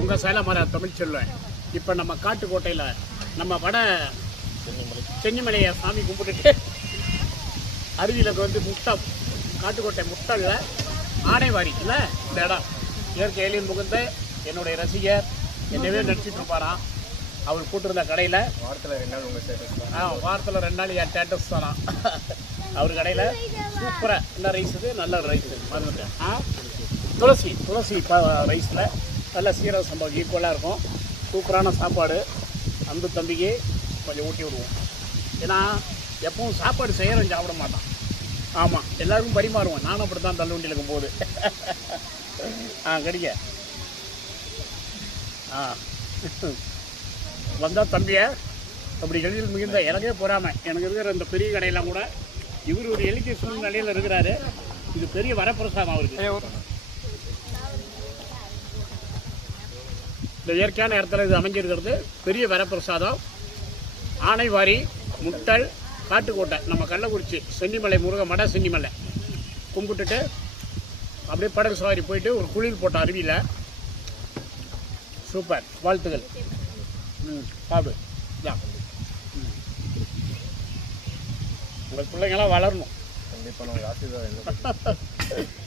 உங்கள் சேலமர தமிழ் சொல்லுவேன். இப்போ நம்ம காட்டுக்கோட்டையில் நம்ம வட சென்னிமலையை சாமி கும்பிட்டுட்டு அருவியில் வந்து காட்டுக்கோட்டை முட்டலில் ஆனைவாரி இல்லை இந்த இடம் இயற்கை எழில் முகுந்த என்னுடைய ரசிகர் என்னவே நடிச்சிட்டு இருப்பாராம். அவர் கூட்டிருந்த கடையில் வாரத்தில் 2 நாள் உங்கள் ஸ்டேட்டஸ் வாரத்தில் 2 நாள் என் ஸ்டேட்டஸ் தானாம். அவர் கடையில் சூப்பராக என்ன ரைஸ் இது நல்ல ரைஸ் மறந்துட்டேன். துளசி ரைஸில் நல்ல சீரக சம்பவம் ஈக்குவலாக இருக்கும். சூப்பரான சாப்பாடு. அந்த தம்பிக்கு கொஞ்சம் ஊட்டி விடுவோம். ஏன்னா எப்பவும் சாப்பாடு செய்கிறவன் சாப்பிட மாட்டான். ஆமாம், எல்லாருக்கும் பரிமாறுவோம். நானும் அப்படி தான் தள்ளுவண்டியில் இருக்கும்போது கிடைக்க வந்தால் தம்பியை அப்படி எளிதில் மிகுந்த எனக்கே பொறாமல் எனக்கு இருக்கிற இந்த பெரிய கடையெல்லாம் கூட இவர் ஒரு எளிக்கை சூழ்நிலையில் இருக்கிறாரு. இது பெரிய வரப்பிரசாதம் அவருக்கு. இந்த இயற்கையான இடத்துல இது அமைஞ்சிருக்கிறது பெரிய வரப்பிரசாதம். ஆனைவாரி முட்டல் காட்டுக்கோட்டை நம்ம கள்ளக்குறிச்சி சென்னிமலை மட சென்னிமலை கும்பிட்டுட்டு அப்படியே படகு சவாரி போயிட்டு ஒரு குளிர் போட்ட அருவியில் சூப்பர். வாழ்த்துக்கள். சாப்பிடு. உங்கள் பிள்ளைங்களாம் வளரணும். கண்டிப்பாக நம்ம ஆசீர்வாதம்